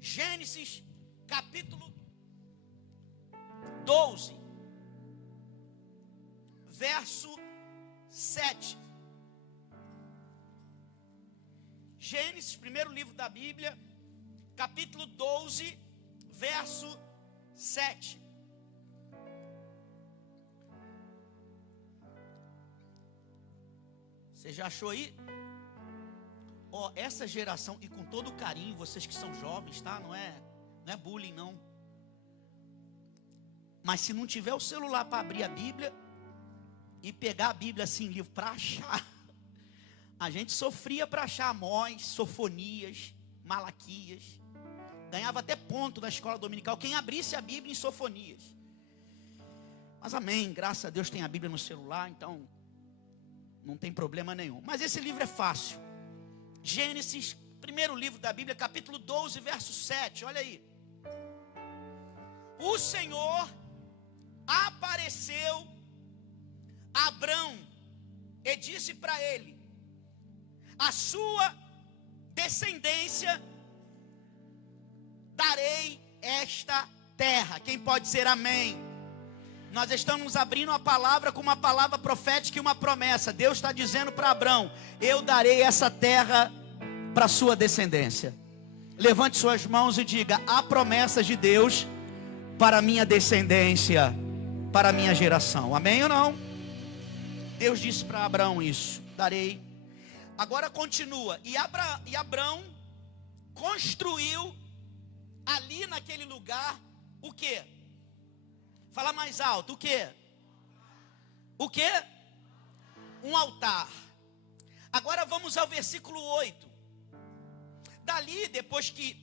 Gênesis capítulo 12, verso 7. Gênesis, primeiro livro da Bíblia, capítulo 12, verso 7. Você já achou aí? Ó, essa geração, e com todo carinho, vocês que são jovens, tá? Não é bullying, não. Mas se não tiver o celular para abrir a Bíblia e pegar a Bíblia assim, livro para achar, a gente sofria para achar Amós, Sofonias, Malaquias. Ganhava até ponto na escola dominical quem abrisse a Bíblia em Sofonias. Mas amém, graças a Deus tem a Bíblia no celular, então não tem problema nenhum. Mas esse livro é fácil. Gênesis, primeiro livro da Bíblia, capítulo 12, verso 7. Olha aí. O Senhor apareceu a Abrão e disse para ele: a sua descendência darei esta terra. Quem pode dizer amém? Nós estamos abrindo a palavra com uma palavra profética e uma promessa. Deus está dizendo para Abrão: eu darei essa terra para a sua descendência. Levante suas mãos e diga: há promessas de Deus para a minha descendência, para a minha geração. Amém ou não? Deus disse para Abrão isso: darei. Agora continua. E Abrão construiu ali naquele lugar o quê? Fala mais alto. O quê? O quê? Um altar. Agora vamos ao versículo 8. Dali, depois que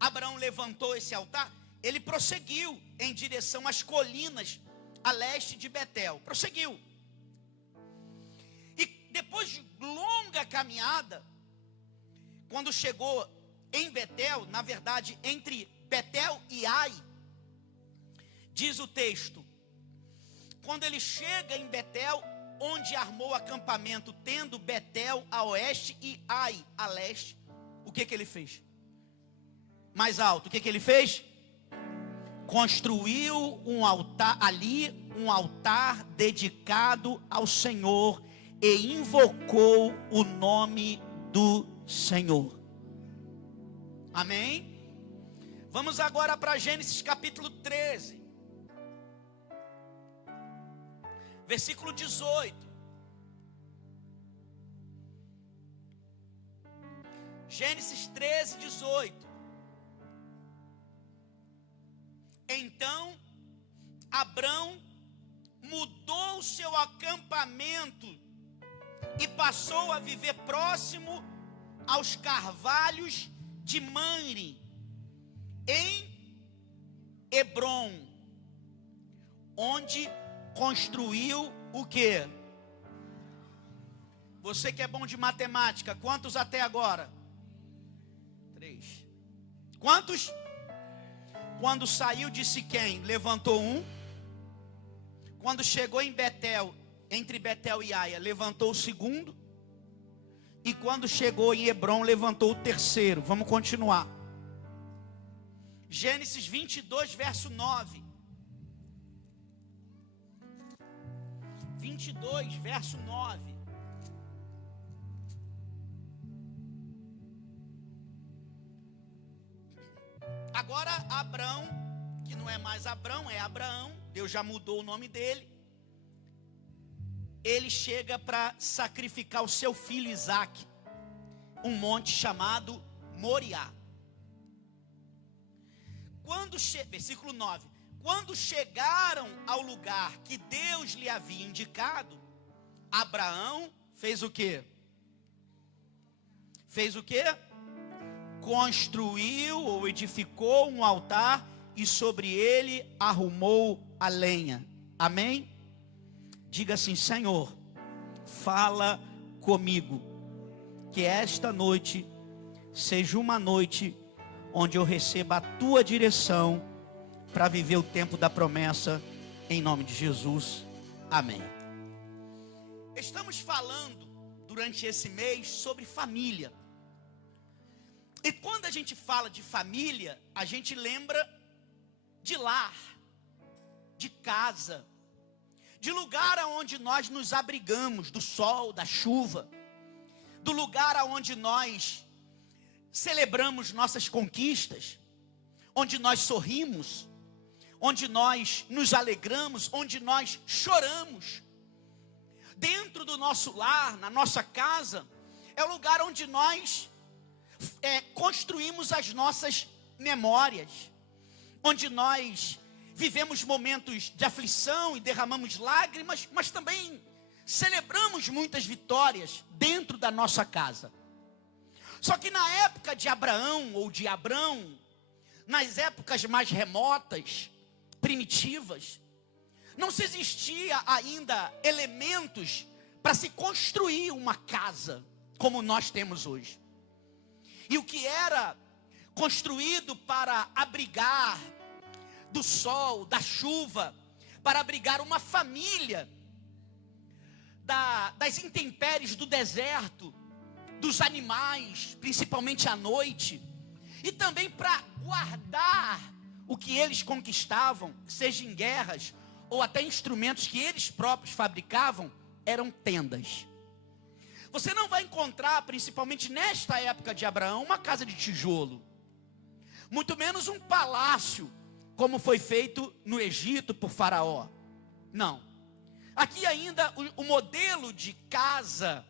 Abraão levantou esse altar, ele prosseguiu em direção às colinas a leste de Betel. Prosseguiu. E depois de longa caminhada, quando chegou em Betel, na verdade entre Betel e Ai, diz o texto, quando ele chega em Betel, onde armou acampamento, tendo Betel a oeste e Ai a leste, o que ele fez? Mais alto, o que ele fez? Construiu um altar ali, um altar dedicado ao Senhor, e invocou o nome do Senhor. Amém? Vamos agora para Gênesis capítulo 13, versículo 18. Gênesis 13, 18. Então Abrão mudou o seu acampamento e passou a viver próximo aos carvalhos de Mamre, em Hebrom, onde construiu o quê? Você que é bom de matemática, quantos até agora? 3. Quantos? Quando saiu de Siquém, levantou um. Quando chegou em Betel, entre Betel e Aia, levantou o segundo. E quando chegou em Hebrom, levantou o terceiro. Vamos continuar. Gênesis 22, verso 9. 22, verso 9. Agora Abrão, que não é mais Abrão, é Abraão, Deus já mudou o nome dele. Ele chega para sacrificar o seu filho Isaque, um monte chamado Moriá. Versículo 9. Quando chegaram ao lugar que Deus lhe havia indicado, Abraão fez o quê? Fez o quê? Construiu ou edificou um altar e sobre ele arrumou a lenha. Amém? Diga assim: Senhor, fala comigo, que esta noite seja uma noite onde eu receba a tua direção para viver o tempo da promessa, em nome de Jesus. Amém. Estamos falando durante esse mês sobre família. E quando a gente fala de família, a gente lembra de lar, de casa, de lugar aonde nós nos abrigamos do sol, da chuva, do lugar aonde nós celebramos nossas conquistas, onde nós sorrimos, onde nós nos alegramos, onde nós choramos. Dentro do nosso lar, na nossa casa, é o lugar onde nós construímos as nossas memórias, onde nós vivemos momentos de aflição e derramamos lágrimas, mas também celebramos muitas vitórias dentro da nossa casa. Só que na época de Abraão ou de Abrão, nas épocas mais remotas, primitivas, não se existia ainda elementos para se construir uma casa como nós temos hoje. E o que era construído para abrigar do sol, da chuva, para abrigar uma família das intempéries do deserto, dos animais, principalmente à noite, e também para guardar o que eles conquistavam, seja em guerras ou até instrumentos que eles próprios fabricavam, eram tendas. Você não vai encontrar, principalmente nesta época de Abraão, uma casa de tijolo, muito menos um palácio, como foi feito no Egito por Faraó. Não. Aqui ainda o modelo de casa,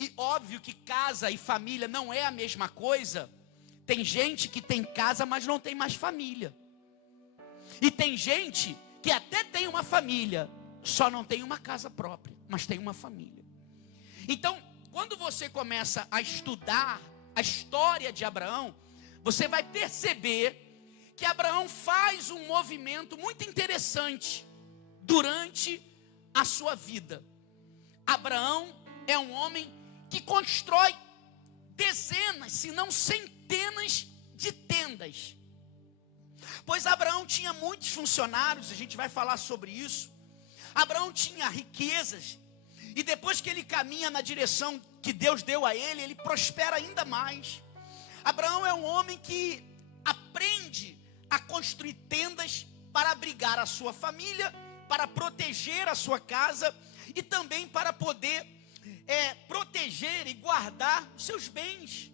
e óbvio que casa e família não é a mesma coisa. Tem gente que tem casa, mas não tem mais família. E tem gente que até tem uma família, só não tem uma casa própria, mas tem uma família. Então, quando você começa a estudar a história de Abraão, você vai perceber que Abraão faz um movimento muito interessante durante a sua vida. Abraão é um homem que constrói dezenas, se não centenas de tendas. Pois Abraão tinha muitos funcionários, a gente vai falar sobre isso. Abraão tinha riquezas, e depois que ele caminha na direção que Deus deu a ele, ele prospera ainda mais. Abraão é um homem que aprende a construir tendas para abrigar a sua família, para proteger a sua casa e também para poder proteger e guardar os seus bens.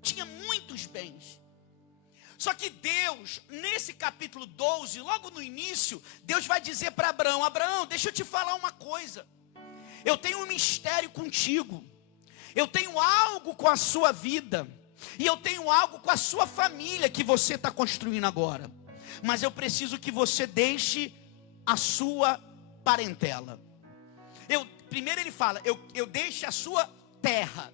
Tinha muitos bens. Só que Deus, nesse capítulo 12, logo no início, Deus vai dizer para Abraão: Abraão, deixa eu te falar uma coisa. Eu tenho um mistério contigo. Eu tenho algo com a sua vida. E eu tenho algo com a sua família que você está construindo agora. Mas eu preciso que você deixe a sua parentela. Primeiro ele fala, eu deixo a sua terra.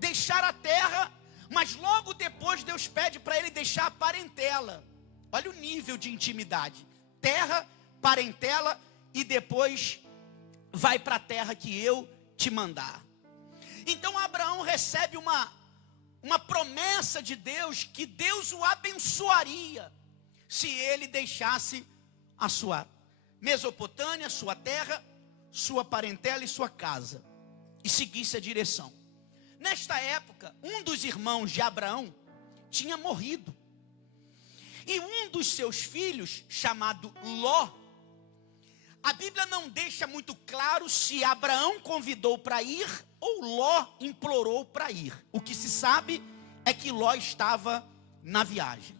Deixar a terra, mas logo depois Deus pede para ele deixar a parentela. Olha o nível de intimidade. Terra, parentela e depois vai para a terra que eu te mandar. Então Abraão recebe uma promessa de Deus, que Deus o abençoaria se ele deixasse a sua Mesopotâmia, sua terra, sua parentela e sua casa, e seguisse a direção. Nesta época, um dos irmãos de Abraão tinha morrido, e um dos seus filhos, chamado Ló, a Bíblia não deixa muito claro se Abraão convidou para ir ou Ló implorou para ir. O que se sabe é que Ló estava na viagem.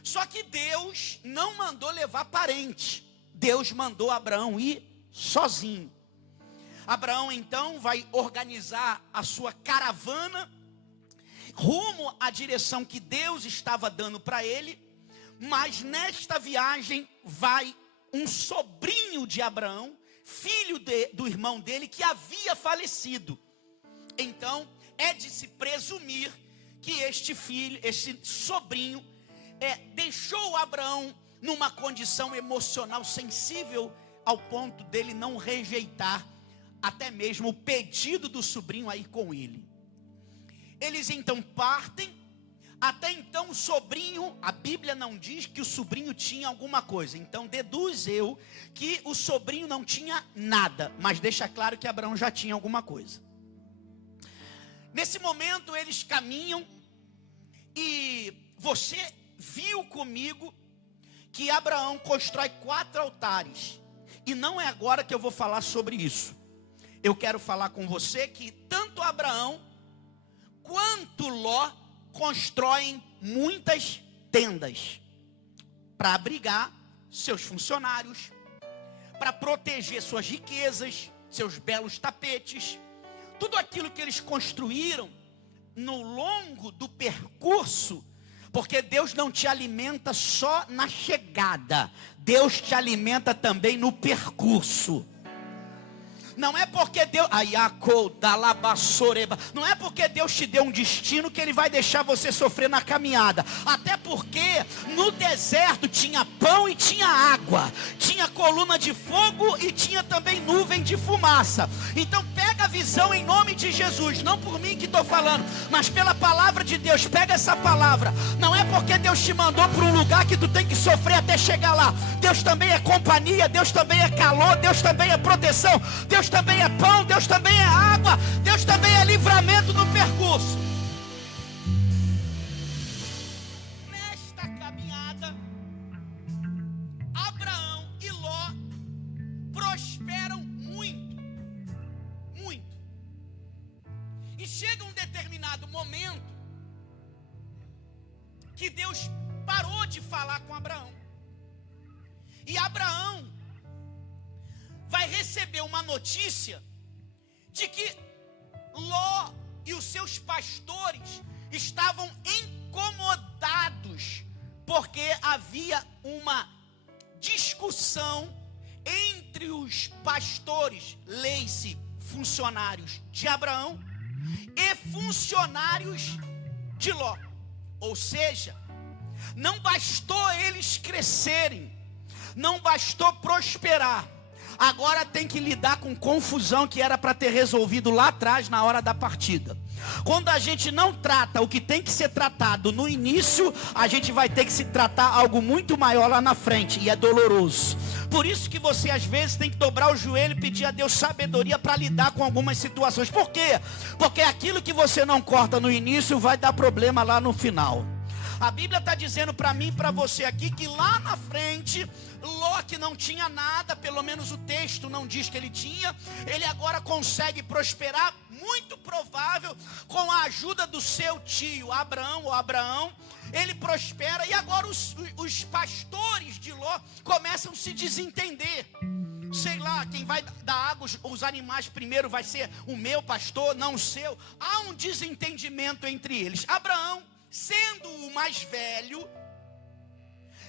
Só que Deus não mandou levar parente. Deus mandou Abraão ir sozinho. Abraão então vai organizar a sua caravana rumo à direção que Deus estava dando para ele. Mas nesta viagem vai um sobrinho de Abraão, filho do irmão dele, que havia falecido. Então é de se presumir que este sobrinho deixou Abraão numa condição emocional sensível, ao ponto dele não rejeitar até mesmo o pedido do sobrinho a ir com ele. Eles então partem. Até então o sobrinho, a Bíblia não diz que o sobrinho tinha alguma coisa, então deduz eu que o sobrinho não tinha nada, mas deixa claro que Abraão já tinha alguma coisa. Nesse momento eles caminham E você viu comigo que Abraão constrói 4 altares. E não é agora que eu vou falar sobre isso. Eu quero falar com você que tanto Abraão quanto Ló constroem muitas tendas para abrigar seus funcionários, para proteger suas riquezas, seus belos tapetes, tudo aquilo que eles construíram no longo do percurso, porque Deus não te alimenta só na chegada, Deus te alimenta também no percurso. Não é porque Deus, não é porque Deus te deu um destino que Ele vai deixar você sofrer na caminhada. Até porque no deserto tinha pão e tinha água, tinha coluna de fogo e tinha também nuvem de fumaça. Então pega a visão em nome de Jesus, não por mim que estou falando, mas pela palavra de Deus. Pega essa palavra. Não é porque Deus te mandou para um lugar que tu tem que sofrer até chegar lá. Deus também é companhia, Deus também é calor, Deus também é proteção, Deus também é pão, Deus também é água, Deus também é livramento no percurso. Nesta caminhada, Abraão e Ló prosperam muito, muito. E chega um determinado momento que Deus parou de falar com Abraão. E Abraão vai receber uma notícia de que Ló e os seus pastores estavam incomodados, porque havia uma discussão entre os pastores, leia-se, funcionários de Abraão e funcionários de Ló. Ou seja, não bastou eles crescerem, não bastou prosperar, agora tem que lidar com confusão que era para ter resolvido lá atrás na hora da partida. Quando a gente não trata o que tem que ser tratado no início, a gente vai ter que se tratar algo muito maior lá na frente, e é doloroso. Por isso que você às vezes tem que dobrar o joelho e pedir a Deus sabedoria para lidar com algumas situações. Por quê? Porque aquilo que você não corta no início vai dar problema lá no final. A Bíblia está dizendo para mim e para você aqui que lá na frente, Ló, que não tinha nada, pelo menos o texto não diz que ele tinha, ele agora consegue prosperar, muito provável, com a ajuda do seu tio Abraão, ele prospera, e agora os pastores de Ló começam a se desentender. Sei lá, quem vai dar água os animais primeiro vai ser o meu pastor, não o seu. Há um desentendimento entre eles. Abraão, sendo o mais velho,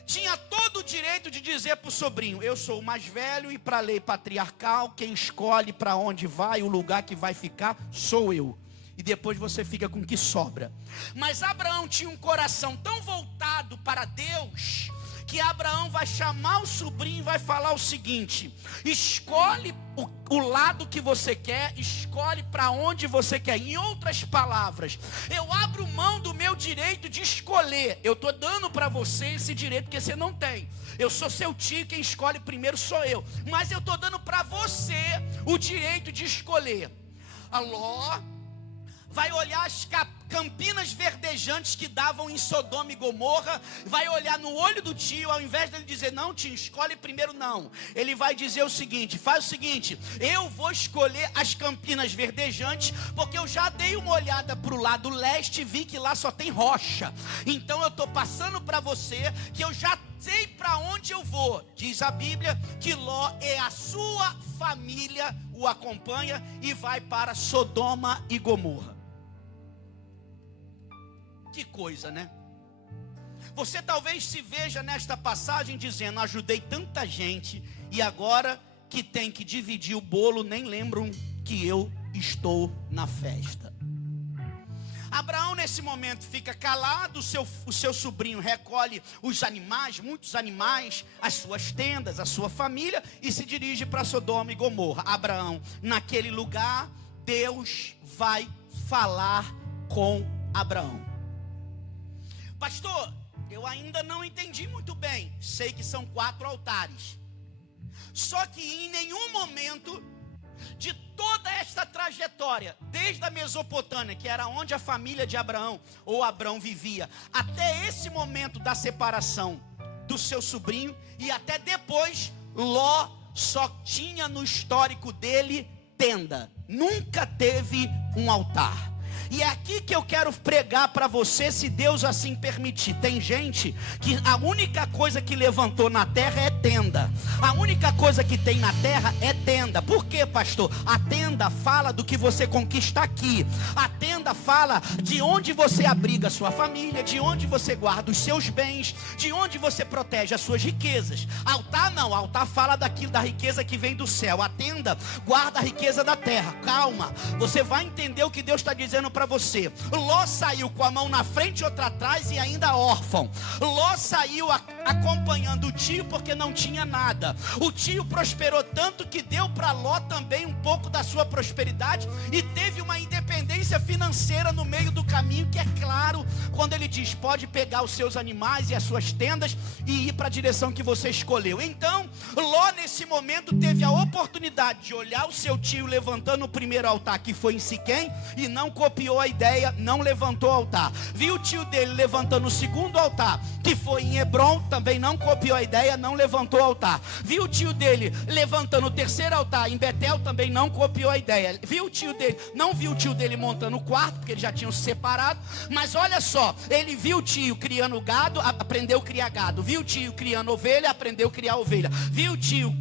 tinha todo o direito de dizer para o sobrinho: eu sou o mais velho, e para a lei patriarcal, quem escolhe para onde vai, o lugar que vai ficar, sou eu. E depois você fica com o que sobra. Mas Abraão tinha um coração tão voltado para Deus, que Abraão vai chamar o sobrinho e vai falar o seguinte: escolhe o lado que você quer, escolhe para onde você quer. Em outras palavras, eu abro mão do meu direito de escolher. Eu estou dando para você esse direito porque você não tem. Eu sou seu tio, quem escolhe primeiro sou eu. Mas eu estou dando para você o direito de escolher. A Ló vai olhar as campinas verdejantes que davam em Sodoma e Gomorra, vai olhar no olho do tio, ao invés dele dizer: não tio, escolhe primeiro, não. Ele vai dizer o seguinte: faz o seguinte, eu vou escolher as campinas verdejantes, porque eu já dei uma olhada para o lado leste e vi que lá só tem rocha. Então eu estou passando para você que eu já sei para onde eu vou. Diz a Bíblia que Ló e a sua família o acompanha e vai para Sodoma e Gomorra. Que coisa, né? Você talvez se veja nesta passagem dizendo: ajudei tanta gente, e agora que tem que dividir o bolo, nem lembram que eu estou na festa. Abraão nesse momento fica calado, o seu sobrinho recolhe os animais, muitos animais, as suas tendas, a sua família, e se dirige para Sodoma e Gomorra. Abraão, naquele lugar, Deus vai falar com Abraão. Pastor, eu ainda não entendi muito bem. Sei que são 4 altares. Só que em nenhum momento de toda esta trajetória, desde a Mesopotâmia, que era onde a família de Abraão, ou Abrão, vivia, até esse momento da separação do seu sobrinho, e até depois, Ló só tinha no histórico dele tenda, nunca teve um altar. E é aqui que eu quero pregar para você, se Deus assim permitir. Tem gente que a única coisa que levantou na terra é tenda. A única coisa que tem na terra é tenda. Por quê, pastor? A tenda fala do que você conquista aqui. A tenda fala de onde você abriga a sua família, de onde você guarda os seus bens, de onde você protege as suas riquezas. Altar não, altar fala daquilo, da riqueza que vem do céu. A tenda guarda a riqueza da terra. Calma, você vai entender o que Deus está dizendo para você. Ló saiu com a mão na frente e outra atrás e ainda órfão. Ló saiu acompanhando o tio porque não tinha nada. O tio prosperou tanto que deu para Ló também um pouco da sua prosperidade e teve uma independência financeira no meio do caminho, que é claro quando ele diz: pode pegar os seus animais e as suas tendas e ir para a direção que você escolheu. Então Ló nesse momento teve a oportunidade de olhar o seu tio levantando o primeiro altar, que foi em Siquém, e não copiou a ideia, não levantou o altar. Viu o tio dele levantando o segundo altar, que foi em Hebron, também não copiou a ideia, não levantou o altar. Viu o tio dele levantando o terceiro altar em Betel, também não copiou a ideia. Viu o tio dele, não viu o tio dele montando o quarto, porque eles já tinham se separado. Mas olha só, ele viu o tio criando gado, aprendeu a criar gado. Viu o tio criando ovelha, aprendeu a criar ovelha. Viu o tio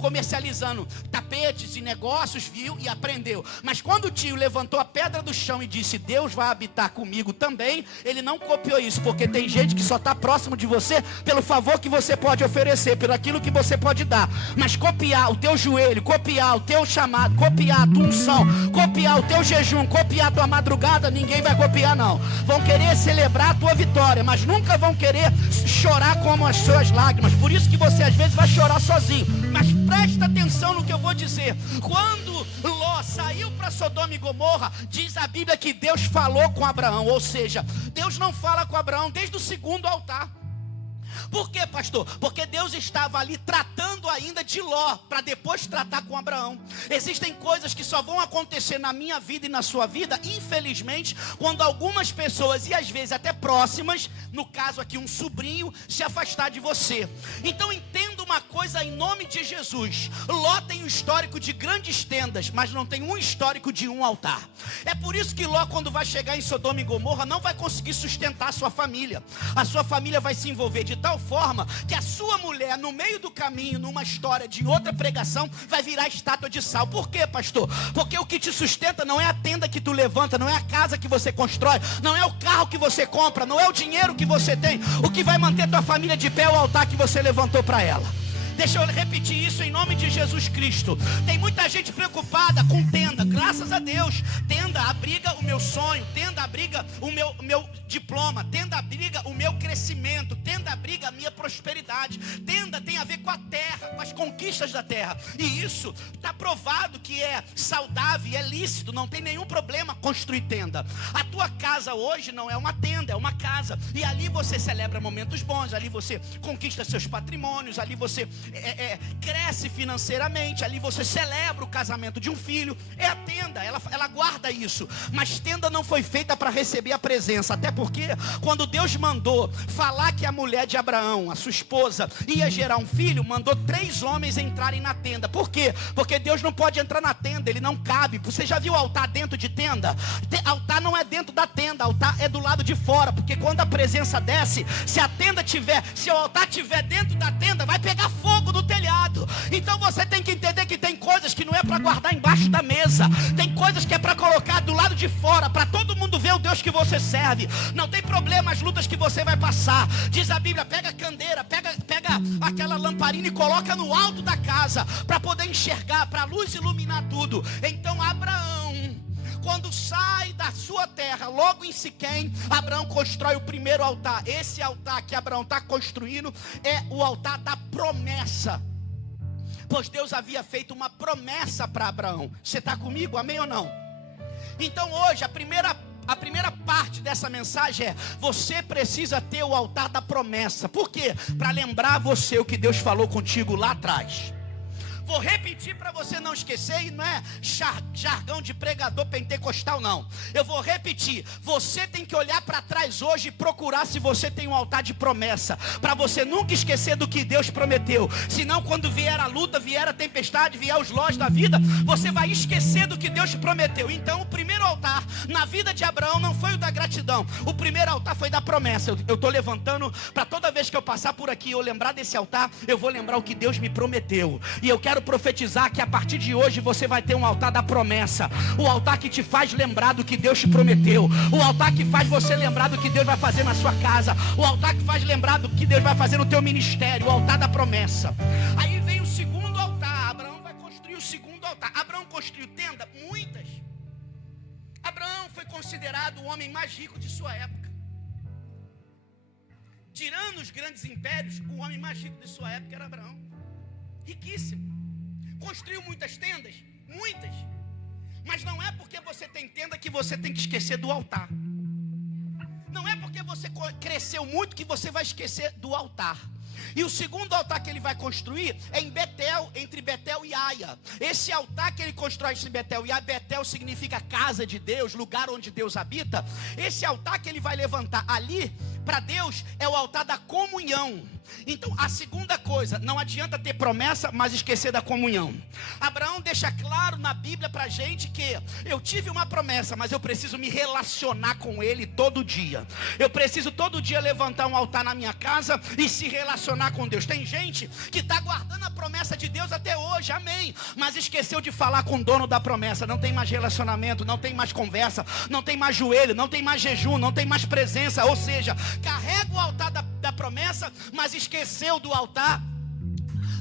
comercializando tapetes e negócios, viu e aprendeu. Mas quando o tio levantou a pedra do chão e disse: Deus vai habitar comigo também, ele não copiou isso, porque tem gente que só está próximo de você pelo favor que você pode oferecer, pelo aquilo que você pode dar. Mas copiar o teu joelho, copiar o teu chamado, copiar a tua unção, copiar o teu jejum, copiar a tua madrugada, ninguém vai copiar não. Vão querer celebrar a tua vitória, mas nunca vão querer chorar como as suas lágrimas. Por isso que você às vezes vai chorar sozinho. Mas presta atenção no que eu vou dizer. Quando Ló saiu para Sodoma e Gomorra, diz a Bíblia que Deus falou com Abraão. Ou seja, Deus não fala com Abraão desde o segundo altar. Por quê, pastor? Porque Deus estava ali tratando ainda de Ló, para depois tratar com Abraão. Existem coisas que só vão acontecer na minha vida e na sua vida, infelizmente, quando algumas pessoas, e às vezes até próximas, no caso aqui um sobrinho, se afastar de você. Então entenda uma coisa em nome de Jesus. Ló tem um histórico de grandes tendas, mas não tem um histórico de um altar. É por isso que Ló, quando vai chegar em Sodoma e Gomorra, não vai conseguir sustentar a sua família. A sua família vai se envolver de tal forma que a sua mulher, no meio do caminho, numa história de outra pregação, vai virar estátua de sal. Por quê, pastor? Porque o que te sustenta não é a tenda que tu levanta, não é a casa que você constrói, não é o carro que você compra, não é o dinheiro que você tem. O que vai manter tua família de pé é o altar que você levantou para ela. Deixa eu repetir isso em nome de Jesus Cristo. Tem muita gente preocupada com tenda. Graças a Deus, tenda abriga o meu sonho, tenda abriga o meu diploma, tenda abriga o meu crescimento, tenda abriga a minha prosperidade. Tenda tem a ver com a terra, com as conquistas da terra. E isso está provado que é saudável e é lícito. Não tem nenhum problema construir tenda. A tua casa hoje não é uma tenda, é uma casa. E ali você celebra momentos bons, ali você conquista seus patrimônios, ali você cresce financeiramente, ali você celebra o casamento de um filho. É a tenda, ela guarda isso. Mas tenda não foi feita para receber a presença. Até porque quando Deus mandou falar que a mulher de Abraão, a sua esposa, ia gerar um filho, mandou 3 homens entrarem na tenda. Por quê? Porque Deus não pode entrar na tenda, ele não cabe. Você já viu altar dentro de tenda? Altar não é dentro da tenda, altar é do lado de fora. Porque quando a presença desce, se o altar estiver dentro da tenda, vai pegar fogo no telhado. Então você tem que entender que tem coisas que não é para guardar embaixo da mesa, tem coisas que é para colocar do lado de fora, para todo mundo ver o Deus que você serve. Não tem problema as lutas que você vai passar. Diz a Bíblia, pega a candeira, pega aquela lamparina e coloca no alto da casa, para poder enxergar, para a luz iluminar tudo. Então Abraão, quando sai da sua terra, logo em Siquém, Abraão constrói o primeiro altar. Esse altar que Abraão está construindo é o altar da promessa. Pois Deus havia feito uma promessa para Abraão. Você está comigo? Amém ou não? Então hoje, a primeira parte dessa mensagem é: você precisa ter o altar da promessa. Por quê? Para lembrar você o que Deus falou contigo lá atrás. Vou repetir para você não esquecer, e não é jargão de pregador pentecostal, não. Eu vou repetir. Você tem que olhar para trás hoje e procurar se você tem um altar de promessa, para você nunca esquecer do que Deus prometeu. Senão, quando vier a luta, vier a tempestade, vier os lós da vida, você vai esquecer do que Deus te prometeu. Então, o primeiro altar na vida de Abraão não foi o da gratidão. O primeiro altar foi da promessa. Eu estou levantando para toda vez que eu passar por aqui, eu lembrar desse altar, eu vou lembrar o que Deus me prometeu. E eu quero profetizar que a partir de hoje você vai ter um altar da promessa. O altar que te faz lembrar do que Deus te prometeu. O altar que faz você lembrar do que Deus vai fazer na sua casa. O altar que faz lembrar do que Deus vai fazer no teu ministério. O altar da promessa. Aí vem o segundo altar. Abraão vai construir o segundo altar. Abraão construiu tenda? Muitas. Abraão foi considerado o homem mais rico de sua época. Tirando os grandes impérios, o homem mais rico de sua época era Abraão. Riquíssimo. Construiu muitas tendas? Muitas. Mas não é porque você tem tenda que você tem que esquecer do altar. Não é porque você cresceu muito que você vai esquecer do altar. E o segundo altar que ele vai construir é em Betel, entre Betel e Aia. Esse altar que ele constrói em Betel e Aia, Betel significa casa de Deus, lugar onde Deus habita. Esse altar que ele vai levantar ali, para Deus, é o altar da comunhão. Então, a segunda coisa, não adianta ter promessa, mas esquecer da comunhão. Abraão deixa claro na Bíblia pra gente que eu tive uma promessa, mas eu preciso me relacionar com Ele todo dia. Eu preciso todo dia levantar um altar na minha casa e se relacionar com Deus. Tem gente que está guardando a promessa de Deus até hoje, amém, mas esqueceu de falar com o dono da promessa. Não tem mais relacionamento, não tem mais conversa, não tem mais joelho, não tem mais jejum, não tem mais presença. Ou seja, carrega o altar da promessa, mas esqueceu do altar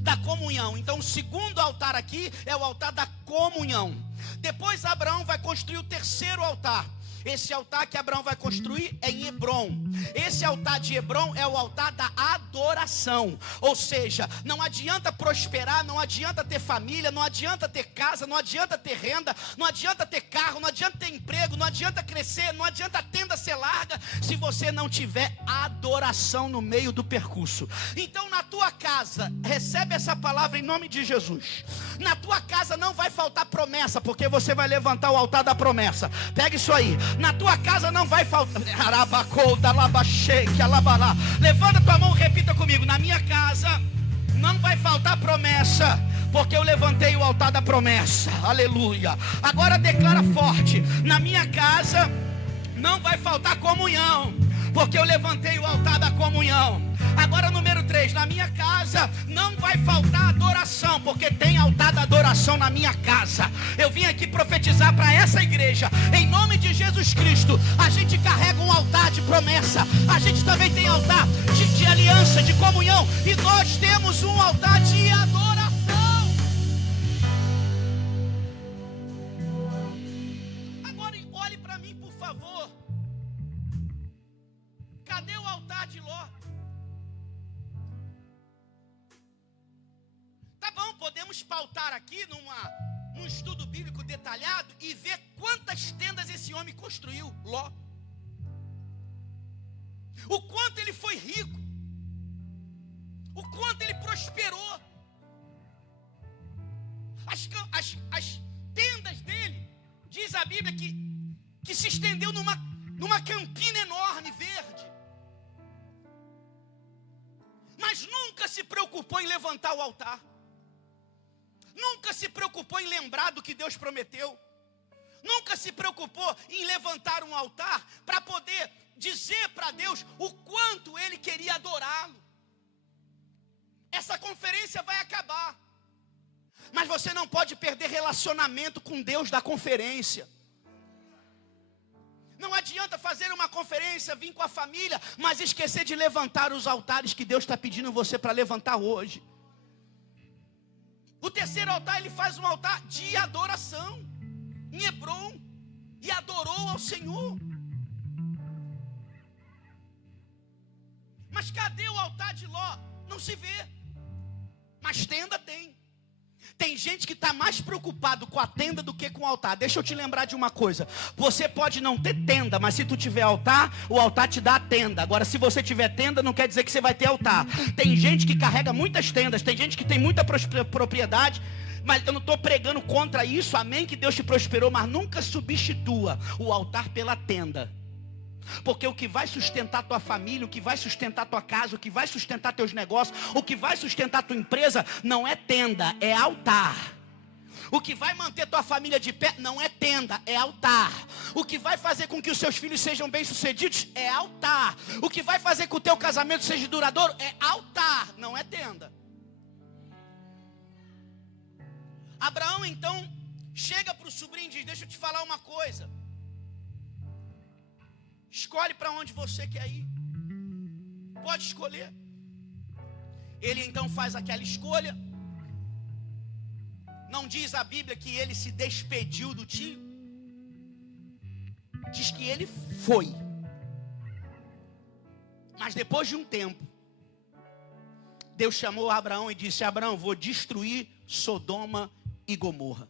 da comunhão. Então o segundo altar aqui é o altar da comunhão. Depois Abraão vai construir o terceiro altar. Esse altar que Abraão vai construir é em Hebrom. Esse altar de Hebrom é o altar da adoração. Ou seja, não adianta prosperar, não adianta ter família, não adianta ter casa, não adianta ter renda, não adianta ter carro, não adianta ter emprego, não adianta crescer, não adianta a tenda ser larga, se você não tiver adoração no meio do percurso. Então na tua casa, recebe essa palavra em nome de Jesus. Na tua casa não vai faltar promessa, porque você vai levantar o altar da promessa. Pega isso aí. Na tua casa não vai faltar. Levanta tua mão e repita comigo. Na minha casa não vai faltar promessa, porque eu levantei o altar da promessa. Aleluia. Agora declara forte. Na minha casa não vai faltar comunhão, porque eu levantei o altar da comunhão. Agora número 3, na minha casa não vai faltar adoração, porque tem altar da adoração na minha casa. Eu vim aqui profetizar para essa igreja, em nome de Jesus Cristo. A gente carrega um altar de promessa, a gente também tem altar de aliança, de comunhão, e nós temos um altar de adoração. Agora olhe para mim, por favor. Cadê o altar de Ló? Tá bom, podemos pautar aqui num estudo bíblico detalhado e ver quantas tendas esse homem construiu, Ló. O quanto ele foi rico, o quanto ele prosperou. As tendas dele, diz a Bíblia que se estendeu numa campina enorme, verde. Mas nunca se preocupou em levantar o altar. Nunca se preocupou em lembrar do que Deus prometeu. Nunca se preocupou em levantar um altar para poder dizer para Deus o quanto ele queria adorá-lo. Essa conferência vai acabar, mas você não pode perder relacionamento com Deus da conferência. Não adianta fazer uma conferência, vir com a família, mas esquecer de levantar os altares que Deus está pedindo você para levantar hoje. O terceiro altar, ele faz um altar de adoração em Hebrom, e adorou ao Senhor. Mas cadê o altar de Ló? Não se vê. Mas tenda tem. Tem gente que está mais preocupado com a tenda do que com o altar. Deixa eu te lembrar de uma coisa. Você pode não ter tenda, mas se tu tiver altar, o altar te dá a tenda. Agora, se você tiver tenda, não quer dizer que você vai ter altar. Tem gente que carrega muitas tendas, tem gente que tem muita propriedade, mas eu não estou pregando contra isso. Amém que Deus te prosperou, mas nunca substitua o altar pela tenda. Porque o que vai sustentar tua família, o que vai sustentar tua casa, o que vai sustentar teus negócios, o que vai sustentar tua empresa, não é tenda, é altar. O que vai manter tua família de pé não é tenda, é altar. O que vai fazer com que os seus filhos sejam bem-sucedidos é altar. O que vai fazer com que o teu casamento seja duradouro é altar, não é tenda. Abraão então chega para o sobrinho e diz: deixa eu te falar uma coisa. Escolhe para onde você quer ir. Pode escolher. Ele então faz aquela escolha. Não diz a Bíblia que ele se despediu do tio. Diz que ele foi. Mas depois de um tempo, Deus chamou Abraão e disse: Abraão, vou destruir Sodoma e Gomorra.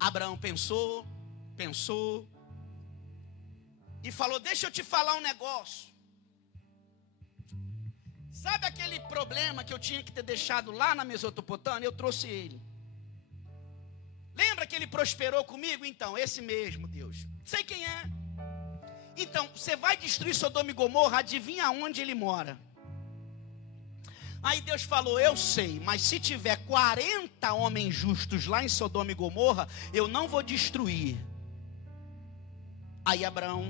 Abraão pensou e falou: deixa eu te falar um negócio. Sabe aquele problema que eu tinha que ter deixado lá na Mesopotâmia? Eu trouxe ele. Lembra que ele prosperou comigo? Então, esse mesmo Deus. Sei quem é. Então, você vai destruir Sodoma e Gomorra, adivinha onde ele mora? Aí Deus falou: eu sei, mas se tiver 40 homens justos lá em Sodoma e Gomorra, eu não vou destruir. Aí Abraão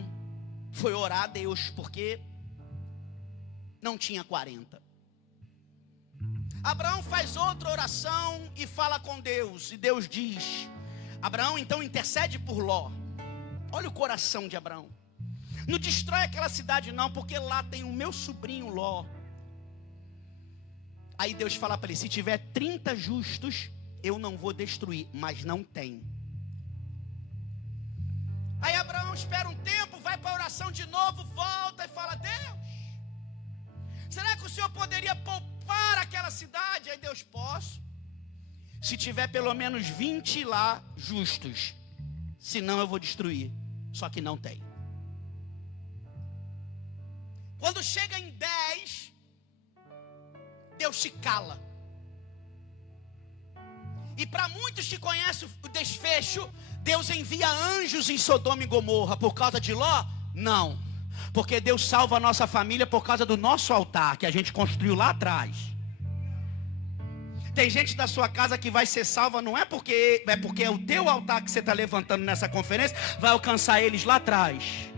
foi orar a Deus, porque não tinha 40. Abraão faz outra oração e fala com Deus. E Deus diz: Abraão então intercede por Ló. Olha o coração de Abraão. Não destrói aquela cidade não, porque lá tem o meu sobrinho Ló. Aí Deus fala para ele: se tiver 30 justos, eu não vou destruir. Mas não tem. Aí Abraão espera um tempo, vai para a oração de novo, volta e fala: Deus, será que o Senhor poderia poupar aquela cidade? Aí Deus: posso, se tiver pelo menos 20 lá justos, senão eu vou destruir. Só que não tem. Quando chega em 10, Deus se cala. E para muitos que conhecem o desfecho, Deus envia anjos em Sodoma e Gomorra por causa de Ló? Não, porque Deus salva a nossa família por causa do nosso altar que a gente construiu lá atrás. Tem gente da sua casa que vai ser salva, não é porque é o teu altar que você está levantando nessa conferência, vai alcançar eles lá atrás.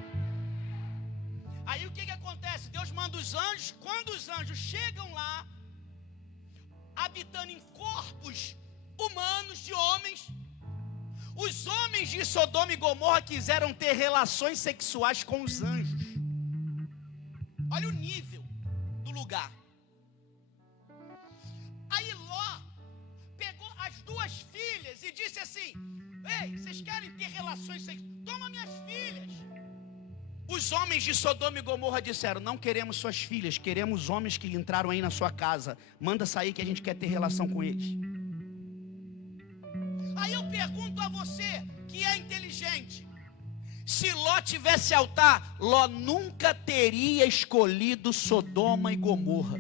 Aí o que acontece? Deus manda os anjos. Quando os anjos chegam lá, habitando em corpos humanos de homens, os homens de Sodoma e Gomorra quiseram ter relações sexuais com os anjos. Olha o nível do lugar. Aí Ló pegou as duas filhas e disse assim: ei, vocês querem ter relações sexuais? Toma minhas filhas. Os homens de Sodoma e Gomorra disseram: não queremos suas filhas, queremos homens que entraram aí na sua casa. Manda sair que a gente quer ter relação com eles. Aí eu pergunto a você que é inteligente: se Ló tivesse altar, Ló nunca teria escolhido Sodoma e Gomorra.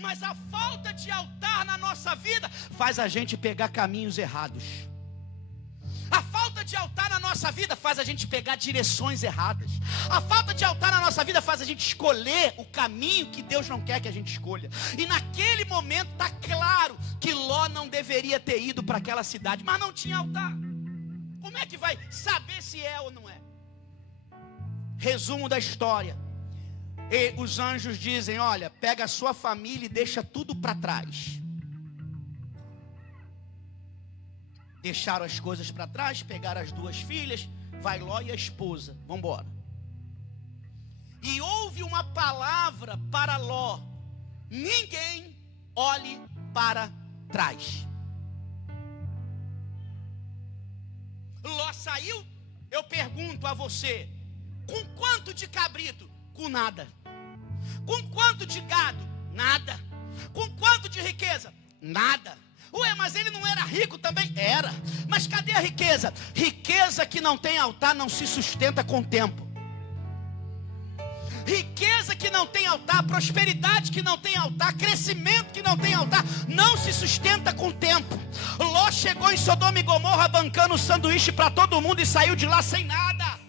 Mas a falta de altar na nossa vida faz a gente pegar caminhos errados. A falta de altar na nossa vida faz a gente pegar direções erradas. A falta de altar na nossa vida faz a gente escolher o caminho que Deus não quer que a gente escolha. E naquele momento está claro que Ló não deveria ter ido para aquela cidade, mas não tinha altar. Como é que vai saber se é ou não é? Resumo da história. E os anjos dizem: olha, pega a sua família e deixa tudo para trás. Deixaram as coisas para trás, pegaram as duas filhas, vai Ló e a esposa, vão embora. E houve uma palavra para Ló: ninguém olhe para trás. Ló saiu. Eu pergunto a você: com quanto de cabrito? Com nada. Com quanto de gado? Nada. Com quanto de riqueza? Nada. Ué, mas ele não era rico também? Era. Mas cadê a riqueza? Riqueza que não tem altar não se sustenta com o tempo. Riqueza que não tem altar, prosperidade que não tem altar, crescimento que não tem altar, não se sustenta com o tempo. Ló chegou em Sodoma e Gomorra bancando sanduíche para todo mundo e saiu de lá sem nada.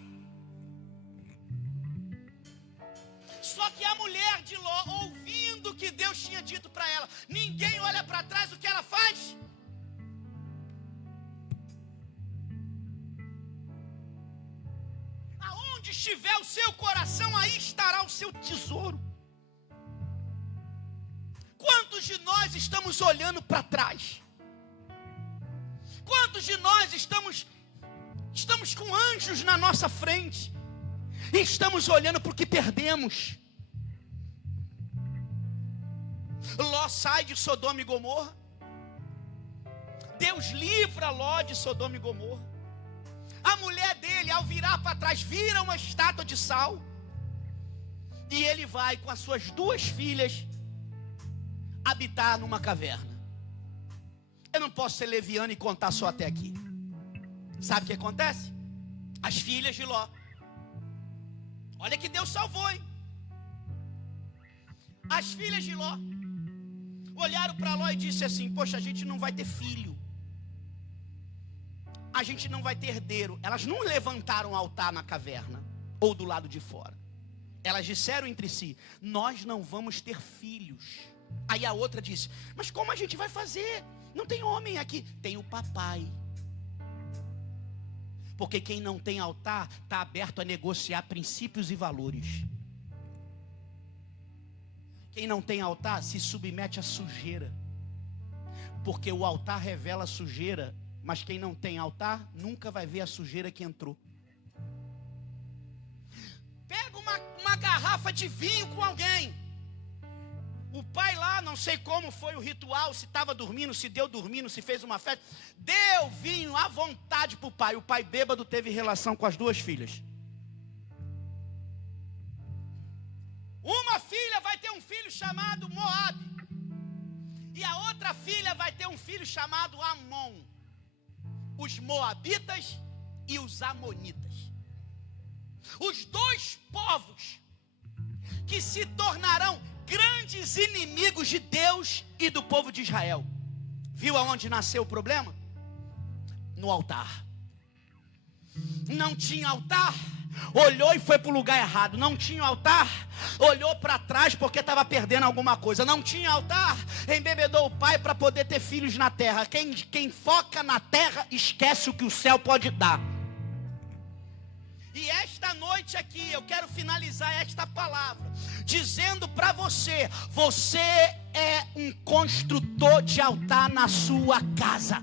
Só que a mulher de Ló, ouvindo o que Deus tinha dito para ela, ninguém olha para trás, o que ela faz? Aonde estiver o seu coração, aí estará o seu tesouro. Quantos de nós estamos olhando para trás? Quantos de nós estamos com anjos na nossa frente e estamos olhando para o que perdemos? Ló sai de Sodoma e Gomorra. Deus livra Ló de Sodoma e Gomorra. A mulher dele, ao virar para trás, vira uma estátua de sal. E ele vai com as suas 2 filhas habitar numa caverna. Eu não posso ser leviano e contar só até aqui. Sabe o que acontece? As filhas de Ló. Olha que Deus salvou, hein? As filhas de Ló olharam para Ló e disse assim: poxa, a gente não vai ter filho, a gente não vai ter herdeiro. Elas não levantaram altar na caverna ou do lado de fora. Elas disseram entre si: nós não vamos ter filhos. Aí a outra disse: mas como a gente vai fazer? Não tem homem aqui. Tem o papai. Porque quem não tem altar está aberto a negociar princípios e valores. Quem não tem altar se submete à sujeira. Porque o altar revela a sujeira, mas quem não tem altar nunca vai ver a sujeira que entrou. Pega uma garrafa de vinho com alguém. O pai lá, não sei como foi o ritual, se estava dormindo, se deu dormindo, se fez uma festa, deu vinho à vontade para o pai. O pai bêbado teve relação com as 2 filhas. Uma filha vai ter um filho chamado Moabe, e a outra filha vai ter um filho chamado Amon. Os moabitas e os amonitas. Os 2 povos que se tornarão grandes inimigos de Deus e do povo de Israel. Viu aonde nasceu o problema? No altar. Não tinha altar, olhou e foi para o lugar errado. Não tinha altar, olhou para trás porque estava perdendo alguma coisa. Não tinha altar, embebedou o pai para poder ter filhos na terra. Quem foca na terra esquece o que o céu pode dar. E esta noite aqui eu quero finalizar esta palavra dizendo para você: você é um construtor de altar na sua casa.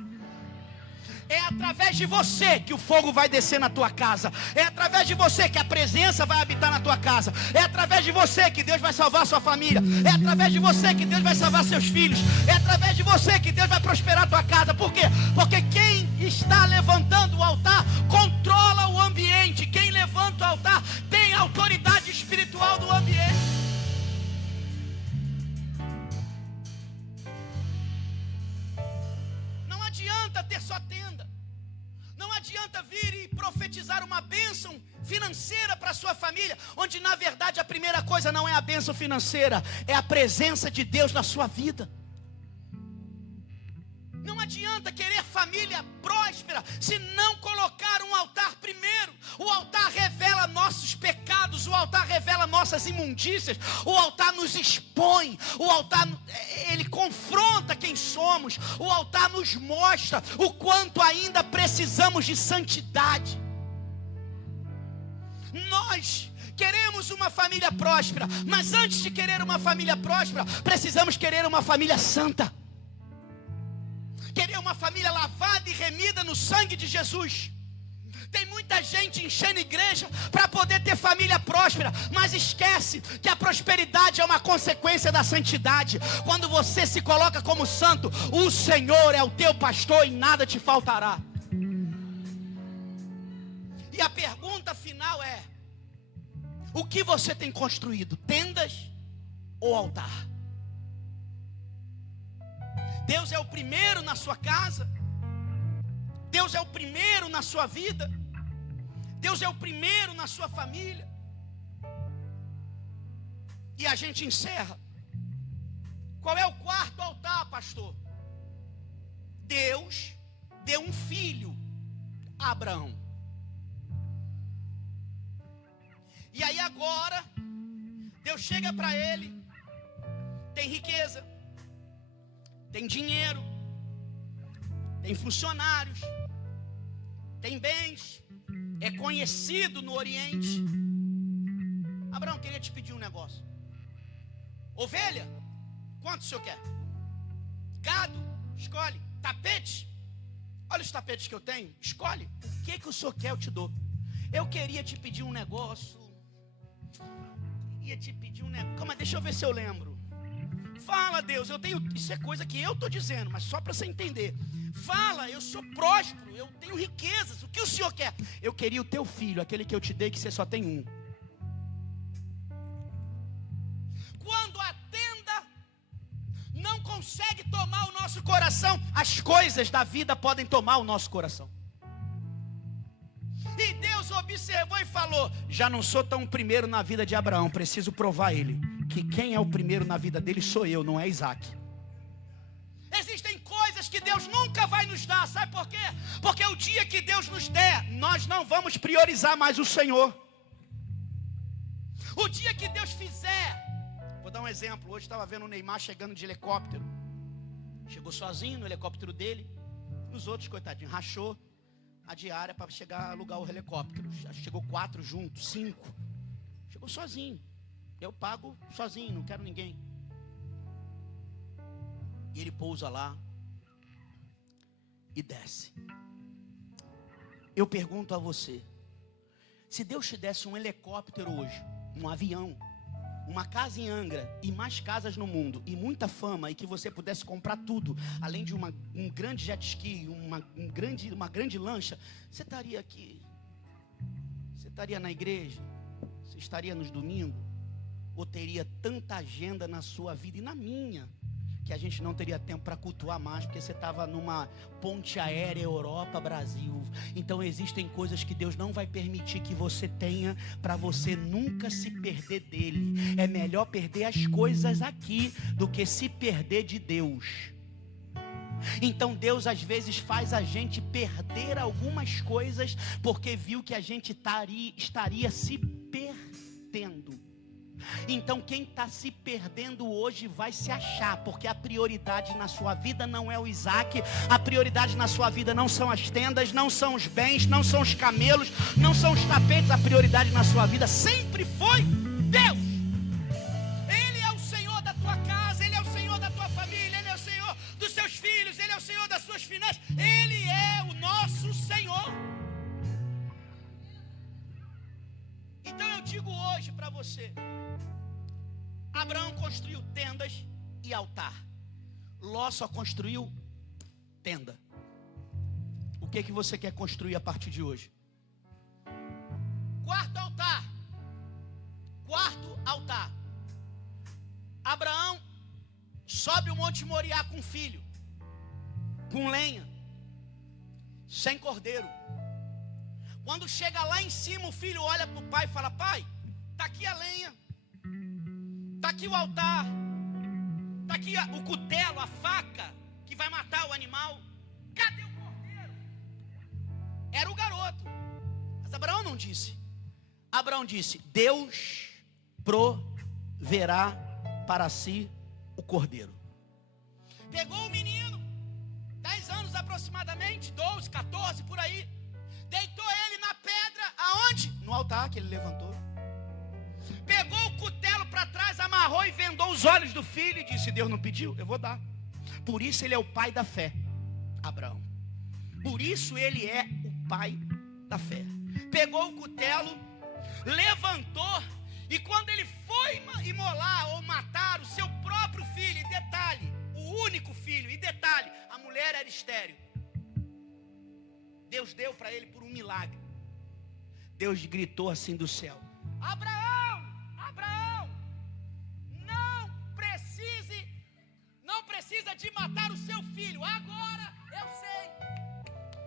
É através de você que o fogo vai descer na tua casa. É através de você que a presença vai habitar na tua casa. É através de você que Deus vai salvar a sua família. É através de você que Deus vai salvar seus filhos. É através de você que Deus vai prosperar a tua casa. Por quê? Porque quem está levantando o altar controla o ambiente. Quem levanta o altar tem autoridade espiritual do ambiente. Não adianta ter só tenda. Não adianta vir e profetizar uma bênção financeira para a sua família, onde na verdade a primeira coisa não é a bênção financeira, é a presença de Deus na sua vida. Não adianta querer família próspera se não colocar um altar primeiro. O altar revela nossos pecados, o altar revela nossas imundícias, o altar nos expõe, o altar ele confronta quem somos, o altar nos mostra o quanto ainda precisamos de santidade. Nós queremos uma família próspera, mas antes de querer uma família próspera, precisamos querer uma família santa. Querer uma família lavada e remida no sangue de Jesus. Tem muita gente enchendo igreja para poder ter família próspera, mas esquece que a prosperidade é uma consequência da santidade. Quando você se coloca como santo, o Senhor é o teu pastor e nada te faltará. E a pergunta final é: o que você tem construído? Tendas ou altar? Deus é o primeiro na sua casa. Deus é o primeiro na sua vida. Deus é o primeiro na sua família. E a gente encerra. Qual é o quarto altar, pastor? Deus deu um filho a Abraão. E aí agora, Deus chega para ele, tem riqueza, tem dinheiro, tem funcionários, tem bens, é conhecido no Oriente. Abraão, queria te pedir um negócio. Ovelha, quanto o senhor quer? Gado, escolhe. Tapete, olha os tapetes que eu tenho, escolhe. O que o senhor quer, eu te dou. Eu queria te pedir um negócio. Calma, deixa eu ver se eu lembro. Fala, Deus, eu tenho. Isso é coisa que eu estou dizendo, mas só para você entender. Fala, eu sou próspero, eu tenho riquezas. O que o senhor quer? Eu queria o teu filho, aquele que eu te dei, que você só tem um. Quando a tenda não consegue tomar o nosso coração, as coisas da vida podem tomar o nosso coração. E Deus observou e falou: já não sou tão primeiro na vida de Abraão, preciso provar ele, que quem é o primeiro na vida dele sou eu, não é Isaac. Existem coisas que Deus nunca vai nos dar, sabe por quê? Porque o dia que Deus nos der, nós não vamos priorizar mais o Senhor. O dia que Deus fizer, vou dar um exemplo, hoje estava vendo o Neymar chegando de helicóptero, chegou sozinho no helicóptero dele, os outros, coitadinho, rachou a diária para chegar a alugar o helicóptero. Chegou 4 juntos, 5. Chegou sozinho. Eu pago sozinho, não quero ninguém. E ele pousa lá e desce. Eu pergunto a você: se Deus te desse um helicóptero hoje, um avião, uma casa em Angra e mais casas no mundo e muita fama, e que você pudesse comprar tudo, além de um grande jet ski, uma grande lancha, você estaria aqui? Você estaria na igreja? Você estaria nos domingos? Ou teria tanta agenda na sua vida e na minha, que a gente não teria tempo para cultuar mais, porque você estava numa ponte aérea Europa-Brasil. Então existem coisas que Deus não vai permitir que você tenha, para você nunca se perder dele. É melhor perder as coisas aqui do que se perder de Deus. Então Deus às vezes faz a gente perder algumas coisas, porque viu que a gente estaria se perdendo. Então quem está se perdendo hoje vai se achar, porque a prioridade na sua vida não é o Isaac, a prioridade na sua vida não são as tendas, não são os bens, não são os camelos, não são os tapetes. A prioridade na sua vida sempre foi Deus. Ele é o Senhor da tua casa, Ele é o Senhor da tua família, Ele é o Senhor dos seus filhos, Ele é o Senhor das suas finanças, Ele é o nosso Senhor. Então eu digo hoje para você: Abraão construiu tendas e altar. Ló só construiu tenda. O que você quer construir a partir de hoje? Quarto altar. Quarto altar. Abraão sobe o Monte Moriá com filho, com lenha, sem cordeiro. Quando chega lá em cima, o filho olha para o pai e fala: pai, está aqui a lenha, está aqui o altar, está aqui o cutelo, a faca que vai matar o animal. Cadê o cordeiro? Era o garoto. Mas Abraão não disse. Abraão disse: Deus proverá para si o cordeiro. Pegou o menino, 10 anos aproximadamente, 12, 14, por aí. Deitou ele na pedra, aonde? No altar que ele levantou. Pegou o cutelo para trás, amarrou e vendou os olhos do filho e disse: Deus não pediu, eu vou dar. Por isso ele é o pai da fé, Abraão. Por isso ele é o pai da fé. Pegou o cutelo, levantou, e quando ele foi imolar ou matar o seu próprio filho, e detalhe, o único filho, e detalhe, a mulher era estéril. Deus deu para ele por um milagre. Deus gritou assim do céu: Abraão, Abraão, não precisa precisa de matar o seu filho. Agora eu sei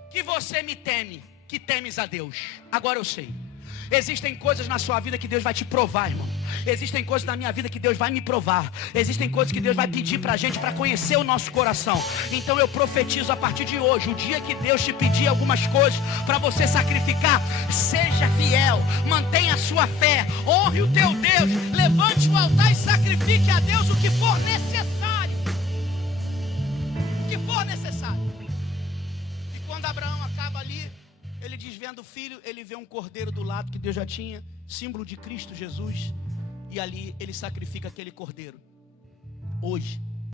que você me teme, que temes a Deus. Agora eu sei. Existem coisas na sua vida que Deus vai te provar, irmão. Existem coisas na minha vida que Deus vai me provar. Existem coisas que Deus vai pedir pra gente, para conhecer o nosso coração. Então eu profetizo a partir de hoje, o dia que Deus te pedir algumas coisas para você sacrificar, seja fiel, mantenha a sua fé, honre o teu Deus, levante o altar e sacrifique a Deus o que for necessário. O que for necessário. E quando Abraão acaba ali, ele desvendo o filho, ele vê um cordeiro do lado que Deus já tinha, símbolo de Cristo Jesus. E ali ele sacrifica aquele cordeiro. Hoje